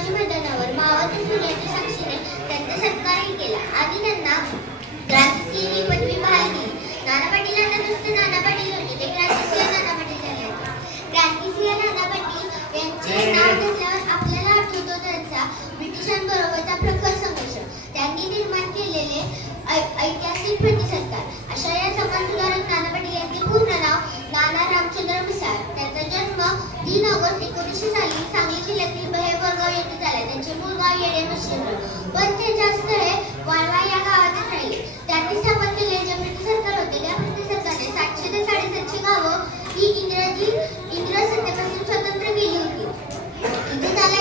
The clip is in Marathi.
शिवाजी मैदानावर मावळत्या सूर्याच्या साक्षीने त्यांचा सत्कारही केला आणि त्यांना क्रांतिसिंह ही पदवी बहाल केली. नाना पाटील यांना नुसते नाना पाटील होते, ते क्रांतिसिंह नाना पाटील झाले होते. क्रांतिसिंह नाना पाटील यांचे नाव घेतल्यावर आपल्याला आठवतो त्यांचा ब्रिटिशांबरोबरचा प्रखर संघर्ष, त्यांनी निर्माण केलेले ऐतिहासिक प्रतिसरकार. अशा या समाजसुधारक नाना पाटील यांचे पूर्ण नाव नाना रामचंद्र मिसाळ. त्यांचा जन्म 3 ऑगस्ट 1900 साली सांगली जिल्ह्यातील बहेवरगाव येथे झाला. त्यांचे मूळ गाव येडे मच्छिंद्र, पण ते जास्त हे वाळवा या गावातच राहिले. त्यांनी स्थापन केलेले जे ब्रिटिश सरकार होते त्या ब्रिटिश सरकारने 700 ते 750 गावं ही इंग्रज सत्तेपासून स्वतंत्र केली होती. इथे त्याला